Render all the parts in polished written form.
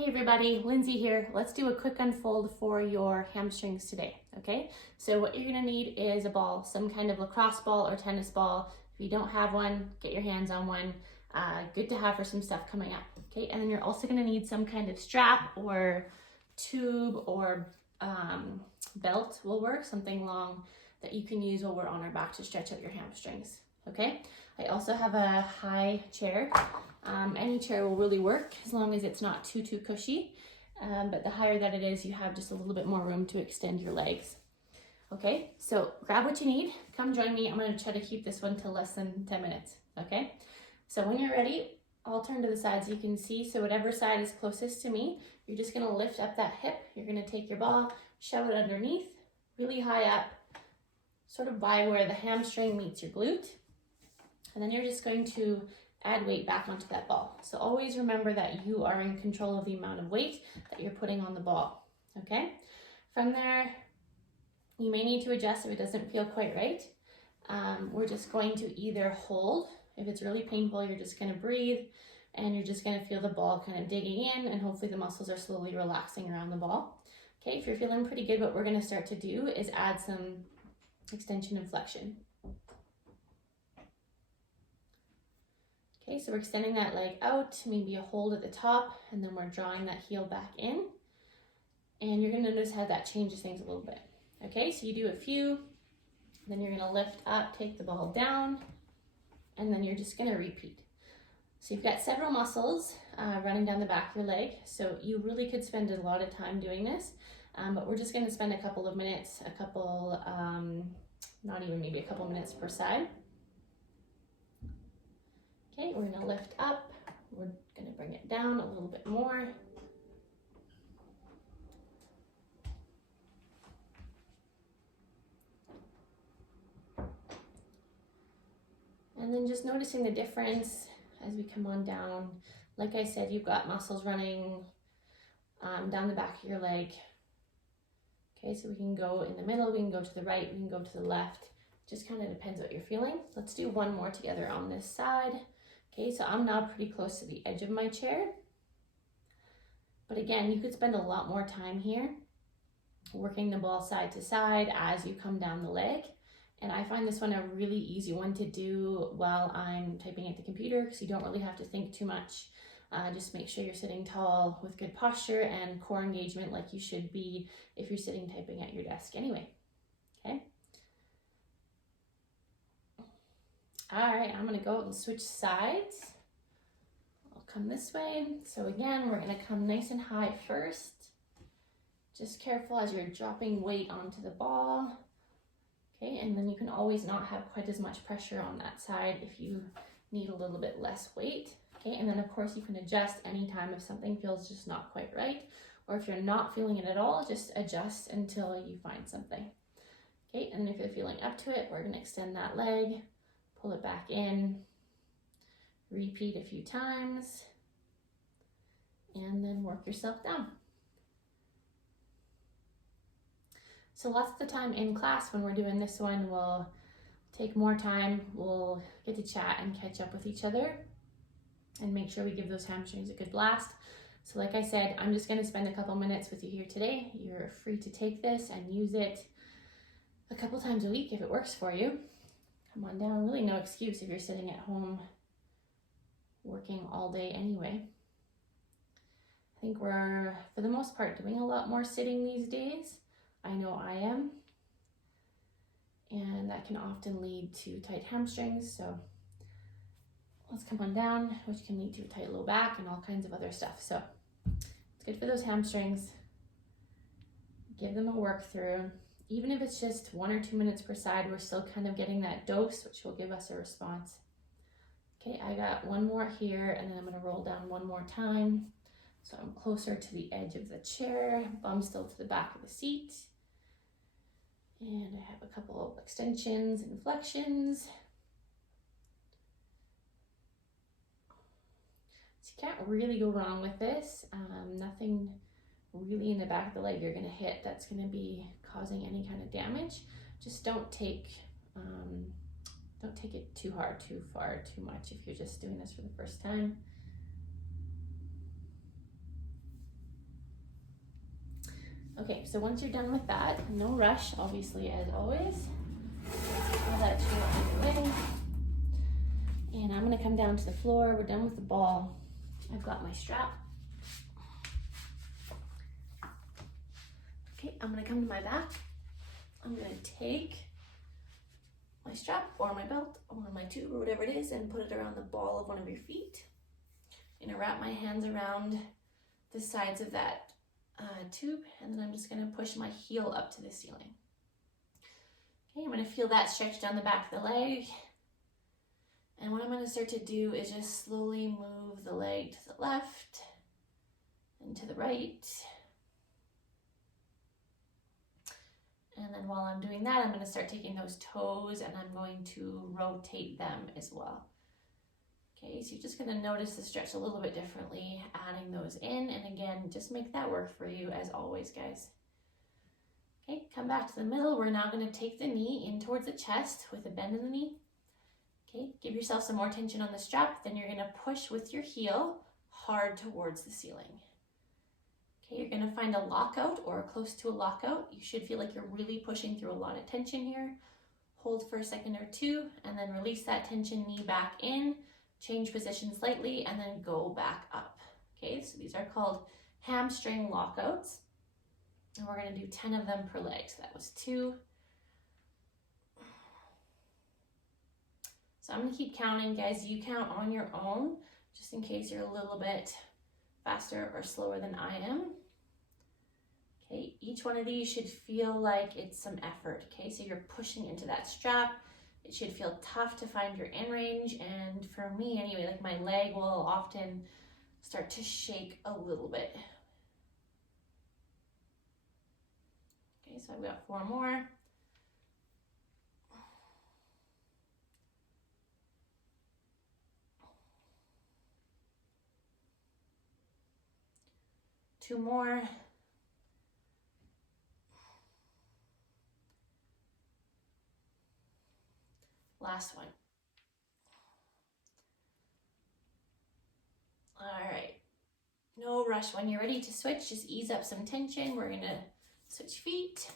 Hey everybody, Lindsay here. Let's do a quick unfold for your hamstrings today, okay? So what you're gonna need is a ball, some kind of lacrosse ball or tennis ball. If you don't have one, get your hands on one. Good to have for some stuff coming up, okay? And then you're also gonna need some kind of strap or tube or belt will work, something long that you can use while we're on our back to stretch out your hamstrings, okay? I also have a high chair. Any chair will really work as long as it's not too cushy, but the higher that it is, you have just a little bit more room to extend your legs. Okay, so grab what you need, come join me. I'm going to try to keep this one to less than 10 minutes, okay? So when you're ready, I'll turn to the sides you can see. So whatever side is closest to me, you're just going to lift up that hip. You're going to take your ball, shove it underneath, really high up, sort of by where the hamstring meets your glute. And then you're just going to add weight back onto that ball. So always remember that you are in control of the amount of weight that you're putting on the ball, okay? From there, you may need to adjust if it doesn't feel quite right. We're just going to either hold. If it's really painful, you're just gonna breathe and you're just gonna feel the ball kind of digging in, and hopefully the muscles are slowly relaxing around the ball. Okay, if you're feeling pretty good, what we're gonna start to do is add some extension and flexion. Okay, so we're extending that leg out, maybe a hold at the top, and then we're drawing that heel back in. And you're gonna notice how that changes things a little bit. Okay, so you do a few, then you're gonna lift up, take the ball down, and then you're just gonna repeat. So you've got several muscles running down the back of your leg, so you really could spend a lot of time doing this, but we're just gonna spend a couple of minutes, not even maybe a couple minutes per side. Okay, we're gonna lift up, we're gonna bring it down a little bit more. And then just noticing the difference as we come on down. Like I said, you've got muscles running down the back of your leg. Okay, so we can go in the middle, we can go to the right, we can go to the left. Just kind of depends what you're feeling. Let's do one more together on this side. Okay, so I'm now pretty close to the edge of my chair. But again, you could spend a lot more time here working the ball side to side as you come down the leg. And I find this one a really easy one to do while I'm typing at the computer because you don't really have to think too much. Just make sure you're sitting tall with good posture and core engagement like you should be if you're sitting typing at your desk anyway, okay? All right, I'm gonna go and switch sides. I'll come this way. So again, we're gonna come nice and high first. Just careful as you're dropping weight onto the ball. Okay, and then you can always not have quite as much pressure on that side if you need a little bit less weight. Okay, and then of course you can adjust anytime if something feels just not quite right, or if you're not feeling it at all, just adjust until you find something. Okay, and if you're feeling up to it, we're gonna extend that leg, pull it back in, repeat a few times, and then work yourself down. So lots of the time in class when we're doing this one, we'll take more time, we'll get to chat and catch up with each other and make sure we give those hamstrings a good blast. So like I said, I'm just gonna spend a couple minutes with you here today. You're free to take this and use it a couple times a week if it works for you. Come on down, really no excuse if you're sitting at home working all day anyway. I think we're, for the most part, doing a lot more sitting these days. I know I am. And that can often lead to tight hamstrings, so let's come on down, which can lead to a tight low back and all kinds of other stuff. So it's good for those hamstrings. Give them a work through. Even if it's just 1 or 2 minutes per side, we're still kind of getting that dose, which will give us a response. Okay, I got one more here, and then I'm gonna roll down one more time. So I'm closer to the edge of the chair, bum still to the back of the seat. And I have a couple of extensions and flexions. So you can't really go wrong with this. Nothing really in the back of the leg you're gonna hit that's gonna be causing any kind of damage. Just don't take it too hard, too far, too much if you're just doing this for the first time. Okay, so once you're done with that, no rush, obviously, as always. I'll let you out of the way. And I'm gonna come down to the floor. We're done with the ball. I've got my strap. Okay, I'm gonna come to my back. I'm gonna take my strap or my belt or my tube or whatever it is and put it around the ball of one of your feet. I'm gonna wrap my hands around the sides of that tube, and then I'm just gonna push my heel up to the ceiling. Okay, I'm gonna feel that stretch down the back of the leg. And what I'm gonna start to do is just slowly move the leg to the left and to the right. And then while I'm doing that, I'm gonna start taking those toes and I'm going to rotate them as well. Okay, so you're just gonna notice the stretch a little bit differently, adding those in, and again, just make that work for you as always, guys. Okay, come back to the middle. We're now gonna take the knee in towards the chest with a bend in the knee. Okay, give yourself some more tension on the strap, then you're gonna push with your heel hard towards the ceiling. Okay, you're gonna find a lockout or close to a lockout. You should feel like you're really pushing through a lot of tension here. Hold for a second or two, and then release that tension, knee back in, change position slightly, and then go back up. Okay, so these are called hamstring lockouts. And we're gonna do 10 of them per leg. So that was 2. So I'm gonna keep counting, guys. You count on your own, just in case you're a little bit faster or slower than I am. Okay, each one of these should feel like it's some effort. Okay, so you're pushing into that strap. It should feel tough to find your in range, and for me anyway, like my leg will often start to shake a little bit. Okay, so I've got 4 more. Two more. Last one. All right, no rush. When you're ready to switch, just ease up some tension. We're gonna switch feet.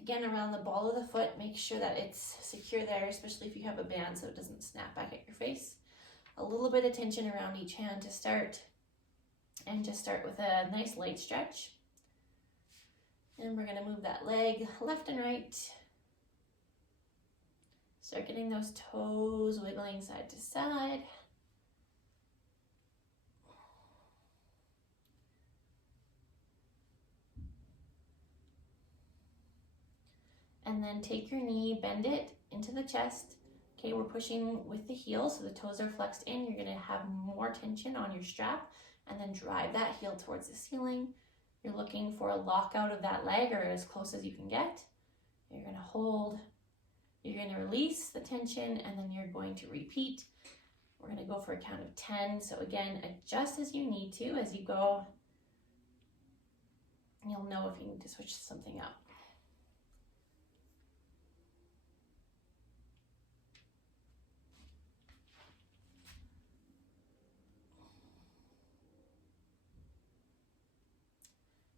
Again, around the ball of the foot, make sure that it's secure there, especially if you have a band so it doesn't snap back at your face. A little bit of tension around each hand to start, and just start with a nice light stretch. And we're gonna move that leg left and right. Start getting those toes wiggling side to side. And then take your knee, bend it into the chest. Okay, we're pushing with the heel, so the toes are flexed in. You're gonna have more tension on your strap, and then drive that heel towards the ceiling. You're looking for a lockout of that leg, or as close as you can get. You're gonna hold, you're gonna release the tension, and then you're going to repeat. We're gonna go for a count of 10. So again, adjust as you need to as you go. You'll know if you need to switch something up.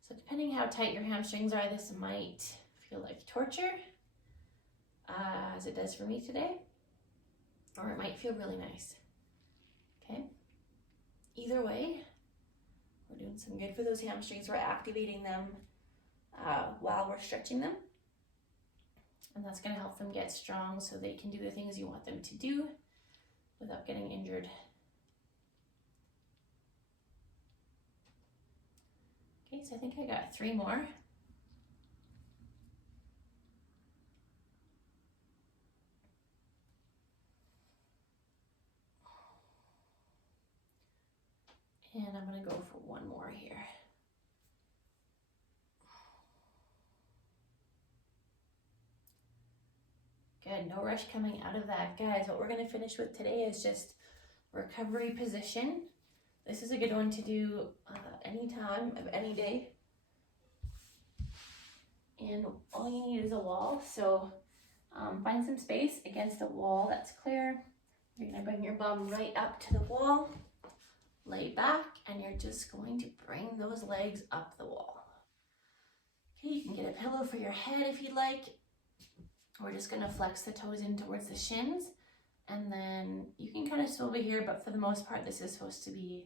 So depending how tight your hamstrings are, this might feel like torture, as it does for me today, or it might feel really nice. Okay, either way, we're doing some good for those hamstrings. We're activating them while we're stretching them, and that's going to help them get strong so they can do the things you want them to do without getting injured. Okay, so I think I got 3 more. And I'm gonna go for 1 more here. Good, no rush coming out of that. Guys, what we're gonna finish with today is just recovery position. This is a good one to do any time of any day. And all you need is a wall. So find some space against a wall that's clear. You're gonna bring your bum right up to the wall, lay back, and you're just going to bring those legs up the wall. Okay, you can get a pillow for your head if you'd like. We're just gonna flex the toes in towards the shins, and then you can kind of swivel here, but for the most part, this is supposed to be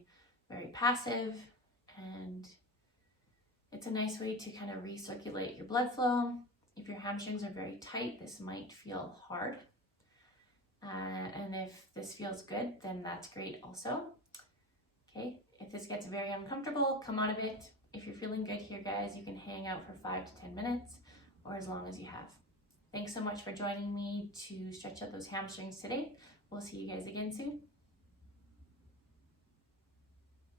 very passive, and it's a nice way to kind of recirculate your blood flow. If your hamstrings are very tight, this might feel hard. And if this feels good, then that's great also. Okay, if this gets very uncomfortable, come out of it. If you're feeling good here, guys, you can hang out for 5 to 10 minutes or as long as you have. Thanks so much for joining me to stretch out those hamstrings today. We'll see you guys again soon.